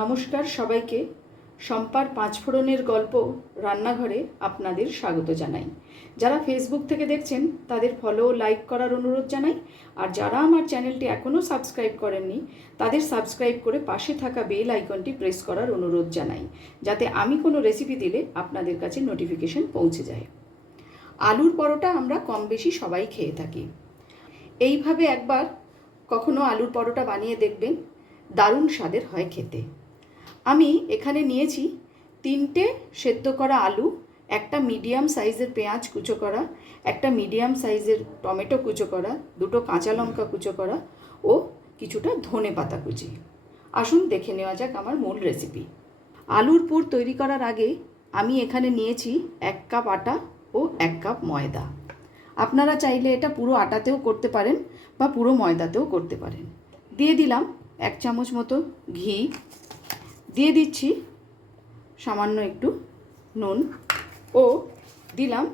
নমস্কার সবাইকে। শম্পার পাঁচফোড়নের গল্প রান্নাঘরে আপনাদের স্বাগত জানাই। যারা ফেসবুক থেকে দেখছেন, তাদের ফলো লাইক করার অনুরোধ জানাই। আর যারা আমার চ্যানেলটি এখনও সাবস্ক্রাইব করেননি, তাদের সাবস্ক্রাইব করে পাশে থাকা বেল আইকনটি প্রেস করার অনুরোধ জানাই, যাতে আমি কোনো রেসিপি দিলে আপনাদের কাছে নোটিফিকেশন পৌঁছে যায়। আলুর পরোটা আমরা কম বেশি সবাই খেয়ে থাকি। এইভাবে একবার কখনো আলুর পরোটা বানিয়ে দেখবেন, দারুণ স্বাদের হয় খেতে। আমি এখানে নিয়েছি তিনটে সেদ্ধ করা আলু, একটা মিডিয়াম সাইজের পেঁয়াজ কুচো করা, একটা মিডিয়াম সাইজের টমেটো কুচো করা, দুটো কাঁচা লঙ্কা কুচো করা ও কিছুটা ধনে পাতা কুচি। আসুন দেখে নেওয়া যাক আমার মূল রেসিপি আলুর পুর তৈরি করার আগে আমি এখানে নিয়েছি এক কাপ আটা ও এক কাপ ময়দা। আপনারা চাইলে এটা পুরো আটাতেও করতে পারেন বা পুরো ময়দাতেও করতে পারেন। দিয়ে দিলাম এক চামচ মতো ঘি দিয়ে দিচ্ছি সামান্য একটু নুন ও দিলাম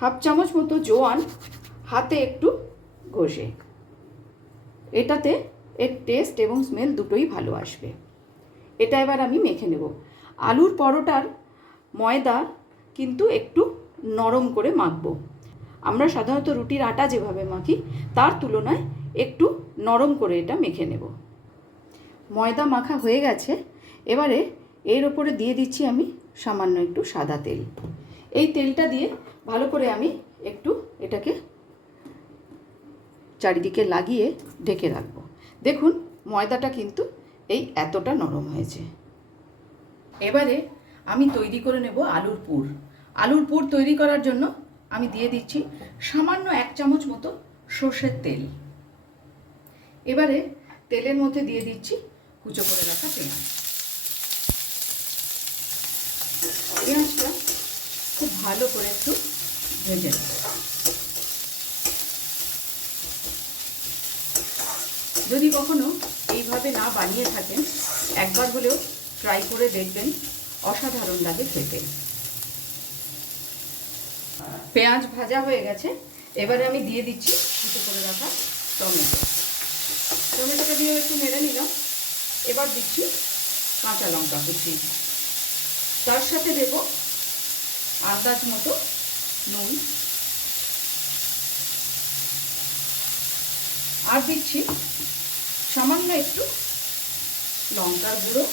হাফ চামচ মতো জোয়ান হাতে একটু ঘষে। এটাতে এর টেস্ট এবং স্মেল দুটোই ভালো আসবে। এটা এবার আমি মেখে নেব। আলুর পরোটার ময়দা কিন্তু একটু নরম করে মাখবো। আমরা সাধারণত রুটির আটা যেভাবে মাখি, তার তুলনায় একটু নরম করে এটা মেখে নেব। ময়দা মাখা হয়ে গেছে এবারে এর ওপরে দিয়ে দিচ্ছি আমি সামান্য একটু সাদা তেল। এই তেলটা দিয়ে ভালো করে আমি একটু এটাকে চারিদিকে লাগিয়ে ঢেকে রাখব। দেখুন, ময়দাটা কিন্তু এই এতটা নরম হয়েছে। এবারে আমি তৈরি করে নেব আলুর পুর। আলুর পুর তৈরি করার জন্য আমি দিয়ে দিচ্ছি সামান্য এক চামচ মতো সর্ষের তেল। এবারে তেলের মধ্যে দিয়ে দিচ্ছি কুচো করে রাখা পেঁয়াজ। পেঁয়াজটা খুব ভালো করে একটু ভেজে নেব। যদি কখনো এইভাবে না বানিয়ে থাকেন, একবার হলেও ট্রাই করে দেখবেন, অসাধারণ লাগে খেতে। পেঁয়াজ ভাজা হয়ে গেছে, এবারে আমি দিয়ে দিচ্ছি কুচো করে রাখা টমেটো। টমেটোটা দিয়ে একটু নেড়ে নিলাম, এবার দিচ্ছি কাঁচা লঙ্কা কুচি। তার সাথে দেব আন্দাজ মতো নুন। আর দিচ্ছি সামান্য একটু লঙ্কার গুঁড়ো।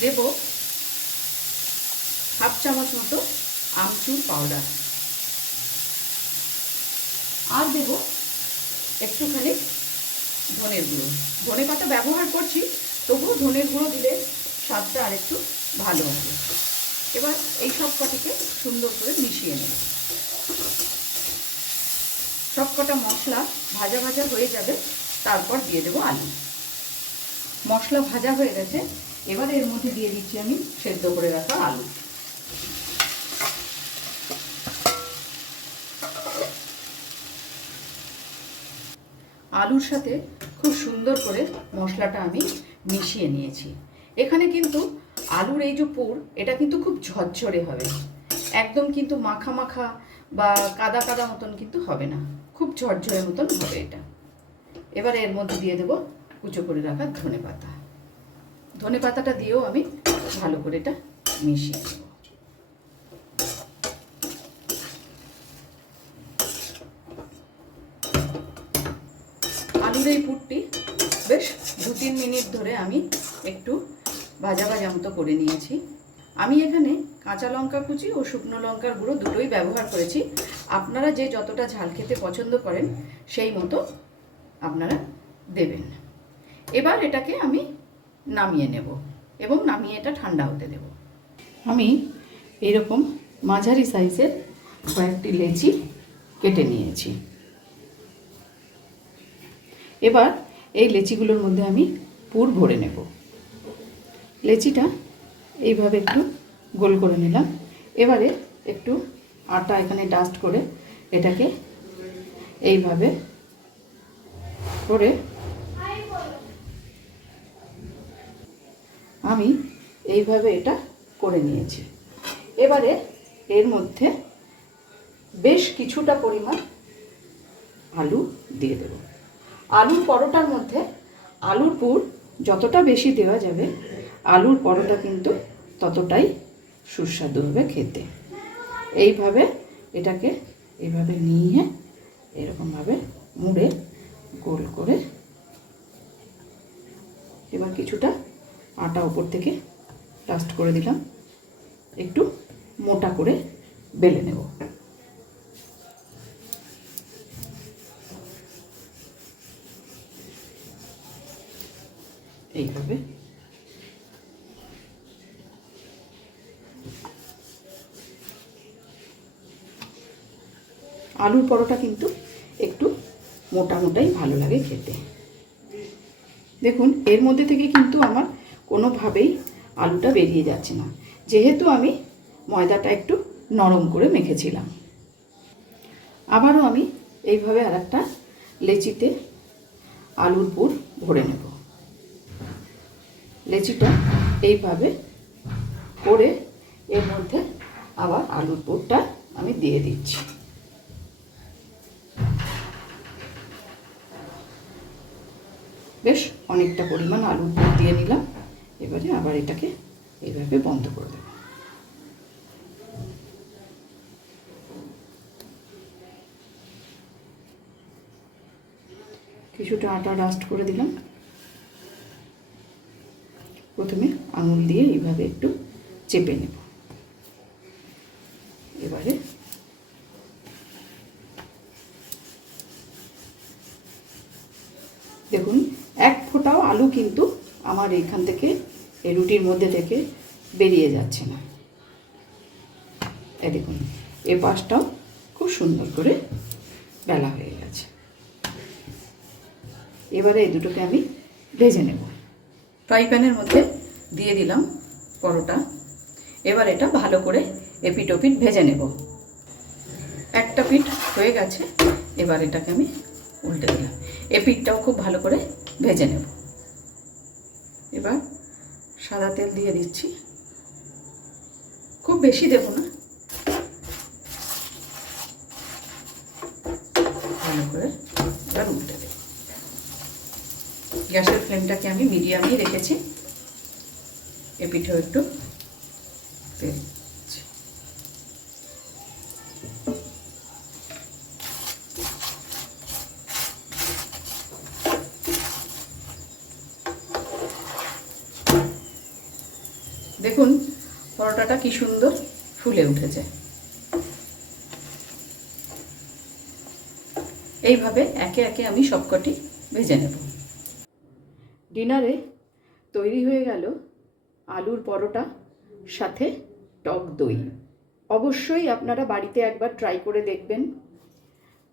দেব হাফ চামচ মতো আমচুর পাউডার। আর দেব একটুখানি ধনের গুঁড়ো। ধনে পাতা ব্যবহার করছি, তবুও ধনের গুঁড়ো দিলে স্বাদটা আর একটু ভালো হবে। এবার এই সব কটিকে সুন্দর করে মিশিয়ে নেব। সব কটা মশলা ভাজা ভাজা হয়ে যাবে, তারপর দিয়ে দেবো আলু। মশলা ভাজা হয়ে গেছে, এবার এর মধ্যে দিয়ে দিচ্ছি আমি সেদ্ধ করে রাখা আলু। আলুর সাথে খুব সুন্দর করে মশলাটা আমি মিশিয়ে নিয়েছি। এখানে কিন্তু আলুর এই যে পুর, এটা কিন্তু খুব ঝরঝরে হবে। একদম কিন্তু মাখা মাখা বা কাদা কাদা মতন কিন্তু হবে না। খুব ঝরঝরে মতন হবে এটা। এবারে এর মধ্যে দিয়ে দেবো কুচো করে রাখা ধনে পাতা। ধনে পাতাটা দিয়েও আমি ভালো করে এটা মিশিয়ে দেবো। আলুর এই পুরটি বেশ দু তিন মিনিট ধরে আমি একটু ভাজা ভাজা মতো করে নিয়েছি। আমি এখানে কাঁচা লঙ্কা কুচি ও শুকনো লঙ্কার গুঁড়ো দুটোই ব্যবহার করেছি। আপনারা যে যতটা ঝাল খেতে পছন্দ করেন, সেই মতো আপনারা দেবেন। এবার এটাকে আমি নামিয়ে নেব এবং নামিয়ে এটা ঠান্ডা হতে দেব। আমি এরকম মাঝারি সাইজের কয়েকটি লেচি কেটে নিয়েছি। এবার এই লেচিগুলোর মধ্যে আমি পুর ভরে নেব। লেচিটা এইভাবে একটু গোল করে নিলাম। এবারে একটু আটা এখানে ডাস্ট করে এটাকে এইভাবে করে আমি এইভাবে এটা করে নিয়েছি। এবারে এর মধ্যে বেশ কিছুটা পরিমাণ আলু দিয়ে দেব। আলুর পরোটার মধ্যে আলুর পুর যতটা বেশি দেওয়া যাবে আলুর পরোটা কিন্তু ততটাই সুস্বাদু হবে খেতে। এইভাবে এটাকে এইভাবে নিয়ে এরকমভাবে মুড়ে গোল করে এবার কিছুটা আটা উপর থেকে ডাস্ট করে দিলাম। একটু মোটা করে বেলে নেব। এইভাবে আলুর পরোটা কিন্তু একটু মোটা মোটাই ভালো লাগে খেতে। দেখুন, এর মধ্যে থেকে কিন্তু আমার কোনোভাবেই আলুটা বেরিয়ে যাচ্ছে না। যেহেতু আমি ময়দাটা একটু নরম করে মেখেছিলাম। আবারও আমি এইভাবে আর একটা লেচিতে আলুর পুর ভরে নেব। লেচিটা এইভাবে করে এর মধ্যে আবার আলুর পুরটা আমি দিয়ে দিচ্ছি। বেশ, অনেকটা পরিমাণ পুর দিয়ে নিলাম। এবারে আবার এটাকে এইভাবে বন্ধ করে দেব। কিছুটা আটা ডাস্ট করে দিলাম। প্রথমে আঙুল দিয়ে এইভাবে একটু চেপে নেব। এবারে দেখুন এক ফোঁটাও আলু কিন্তু আমার এখান থেকে এই রুটির মধ্যে থেকে বেরিয়ে যাচ্ছে না। এ দেখুন, এ পাশটাও খুব সুন্দর করে বেলা হয়ে গেছে। এবারে এই দুটোকে আমি ভেজে নেব। ফ্রাই প্যানের মধ্যে দিয়ে দিলাম পরোটা। এবার এটা ভালো করে এপিট ওপিট ভেজে নেব। একটা পিঠ হয়ে গেছে, এবার এটাকে আমি উল্টে দিলাম। এ পিঠটাও খুব ভালো করে ভেজে নেব। এবার সাদা তেল দিয়ে দিচ্ছি। খুব বেশি দেব না। ভালো করে এবার উল্টে দেব। গ্যাসের ফ্লেমটাকে আমি মিডিয়ামই রেখেছি। এ পিঠেও একটু তেল দিচ্ছি। দেখুন পরোটাটা কি সুন্দর ফুলে উঠেছে। এইভাবে একে একে আমি সবকটি ভেজে নেব। ডিনারে তৈরি হয়ে গেল আলুর পরোটা, সাথে টক দই। অবশ্যই আপনারা বাড়িতে একবার ট্রাই করে দেখবেন।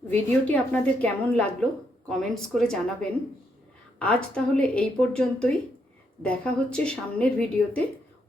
ভিডিওটি আপনাদের কেমন লাগল কমেন্টস করে জানাবেন। আজ তাহলে এই পর্যন্তই। দেখা হচ্ছে সামনের ভিডিওতে।